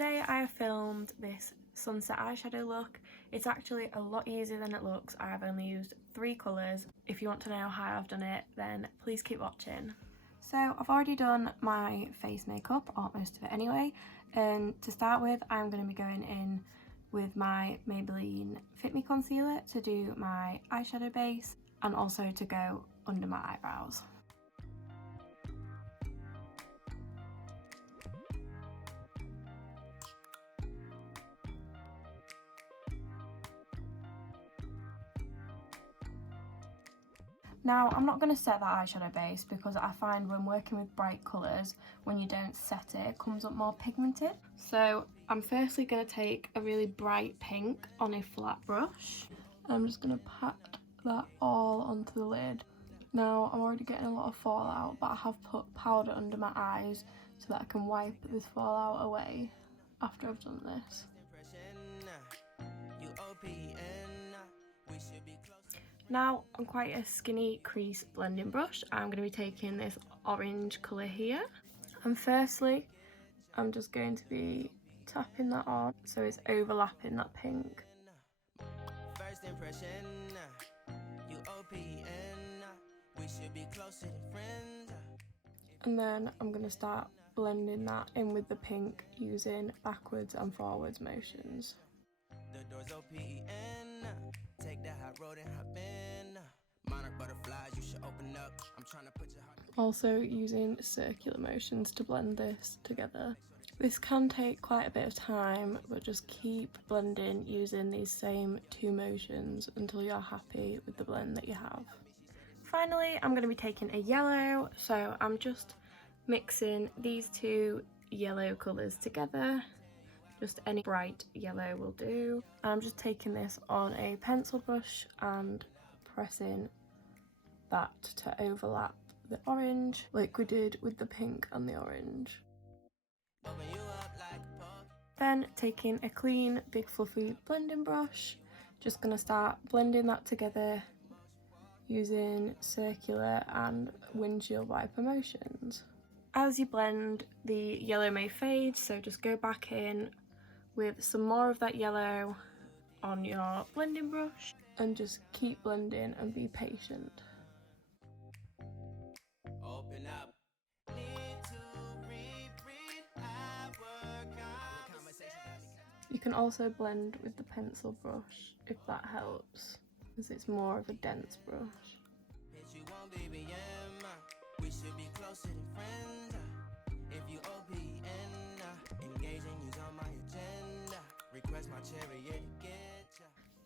today I have filmed this sunset eyeshadow look. It's actually a lot easier than it looks. I have only used 3 colours. If you want to know how I've done it, then please keep watching. So I've already done my face makeup, or most of it anyway, and to start with I'm going to be going in with my Maybelline Fit Me concealer to do my eyeshadow base and also to go under my eyebrows. Now, I'm not going to set that eyeshadow base because I find when working with bright colours, when you don't set it, it comes up more pigmented. So I'm firstly going to take a really bright pink on a flat brush. I'm just going to pat that all onto the lid. Now, I'm already getting a lot of fallout, but I have put powder under my eyes so that I can wipe this fallout away after I've done this. Now, on quite a skinny crease blending brush, I'm going to be taking this orange colour here. And firstly, I'm just going to be tapping that on so it's overlapping that pink. First impression, you OPN, we should be closer than friends. And then I'm going to start blending that in with the pink using backwards and forwards motions. The door's OPN, take the high road and hop in. Monarch butterflies, you should open up. I'm trying to put your heart. Also using circular motions to blend this together. This can take quite a bit of time, but just keep blending using these same 2 motions until you're happy with the blend that you have. Finally, I'm going to be taking a yellow, so I'm just mixing these 2 yellow colours together. Just any bright yellow will do. I'm just taking this on a pencil brush and pressing that to overlap the orange like we did with the pink and the orange. Then taking a clean big fluffy blending brush, just going to start blending that together using circular and windshield wiper motions. As you blend, the yellow may fade, so just go back in with some more of that yellow on your blending brush and just keep blending and be patient. Open up. You can also blend with the pencil brush if that helps, because it's more of a dense brush.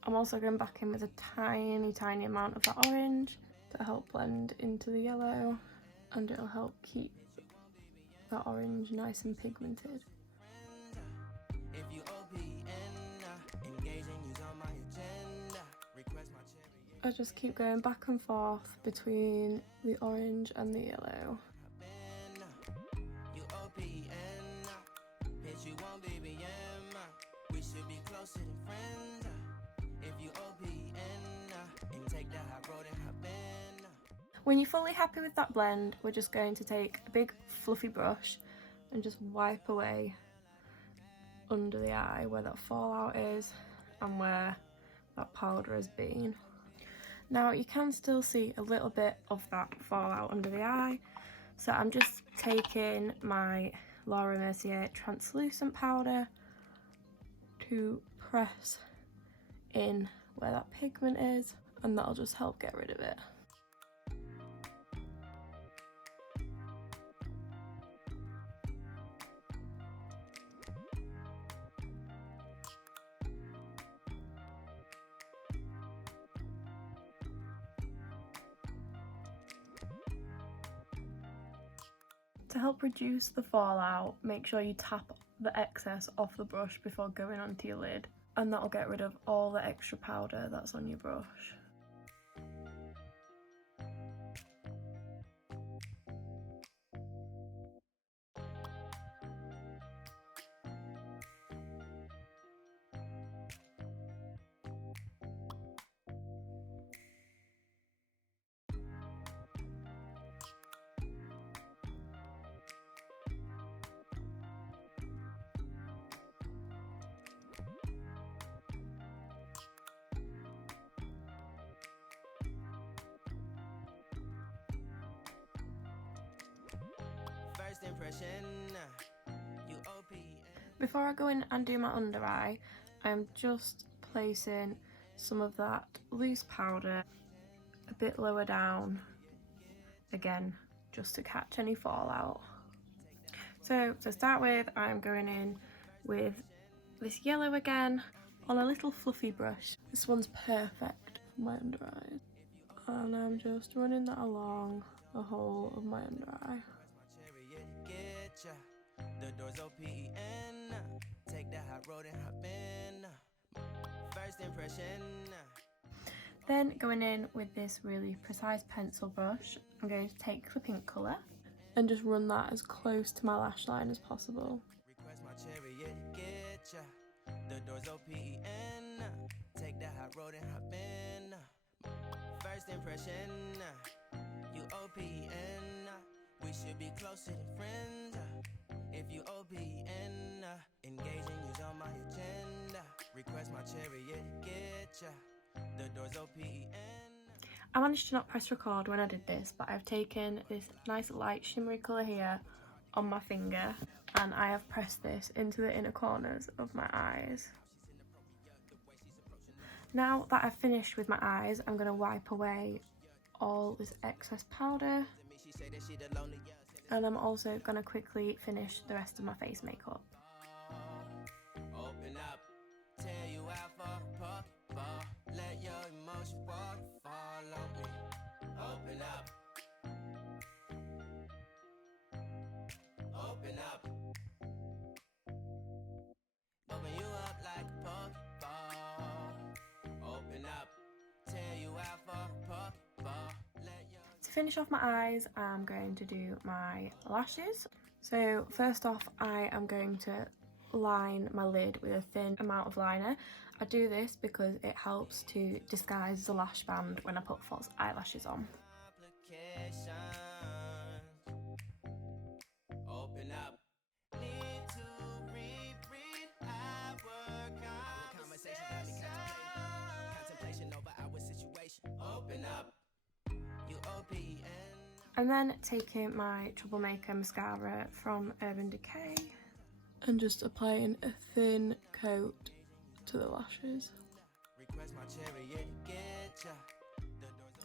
I'm also going back in with a tiny amount of that orange to help blend into the yellow, and it'll help keep that orange nice and pigmented. I just keep going back and forth between the orange and the yellow. When you're fully happy with that blend, we're just going to take a big fluffy brush and just wipe away under the eye where that fallout is and where that powder has been. Now you can still see a little bit of that fallout under the eye, so I'm just taking my Laura Mercier translucent powder to press in where that pigment is, and that'll just help get rid of it. To help reduce the fallout, make sure you tap the excess off the brush before going onto your lid, and that'll get rid of all the extra powder that's on your brush. Before I go in and do my under eye, I'm just placing some of that loose powder a bit lower down, again, just to catch any fallout. So to start with, I'm going in with this yellow again on a little fluffy brush. This one's perfect for my under eyes. And I'm just running that along the whole of my under eye. The doors OPEN. Take the hot road and hop in. First impression. Then going in with this really precise pencil brush, I'm going to take the pink colour and just run that as close to my lash line as possible. Request my chariot, get ya. The doors OPEN. Take the hot road and hop in. First impression. You OPN. We should be closer than friends. If you OPN, engaging you's on my agenda. Request my chariot, get ya. The doors OPN. I managed to not press record when I did this, but I've taken this nice light shimmery colour here on my finger and I have pressed this into the inner corners of my eyes. Now that I've finished with my eyes, I'm going to wipe away all this excess powder. And I'm also going to quickly finish the rest of my face makeup. Open up, tell you out for let your emotions walk, follow me. Open up. Open up. Open you up like a Pokeball. Open up, tell you out for To finish off my eyes, I'm going to do my lashes. So first off, I am going to line my lid with a thin amount of liner. I do this because it helps to disguise the lash band when I put false eyelashes on. Open up. Need to reread our conversation. Contemplation over our situation. Open up. And then taking my Troublemaker mascara from Urban Decay and just applying a thin coat to the lashes.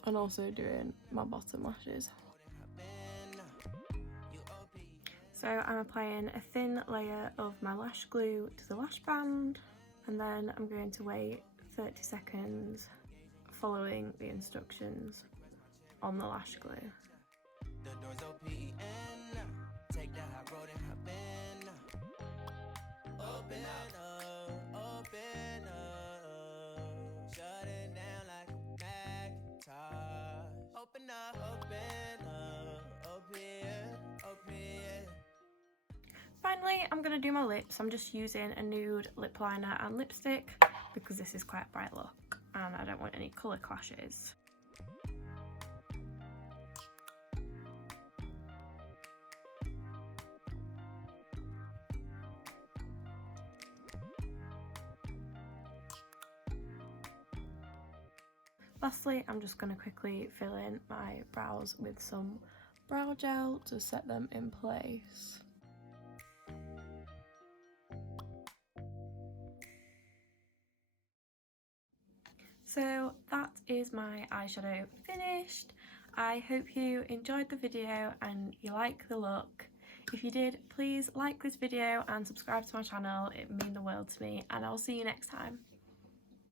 And also doing my bottom lashes. So I'm applying a thin layer of my lash glue to the lash band, and then I'm going to wait 30 seconds following the instructions on the lash glue. The doors OPEN. Take the hot road and hop in. Open up, open up. Shut it down like a Macintosh. Open up, open. Finally, I'm going to do my lips. I'm just using a nude lip liner and lipstick because this is quite a bright look and I don't want any colour clashes. Lastly, I'm just going to quickly fill in my brows with some brow gel to set them in place. So that is my eyeshadow finished. I hope you enjoyed the video and you like the look. If you did, please like this video and subscribe to my channel. It would mean the world to me, and I'll see you next time.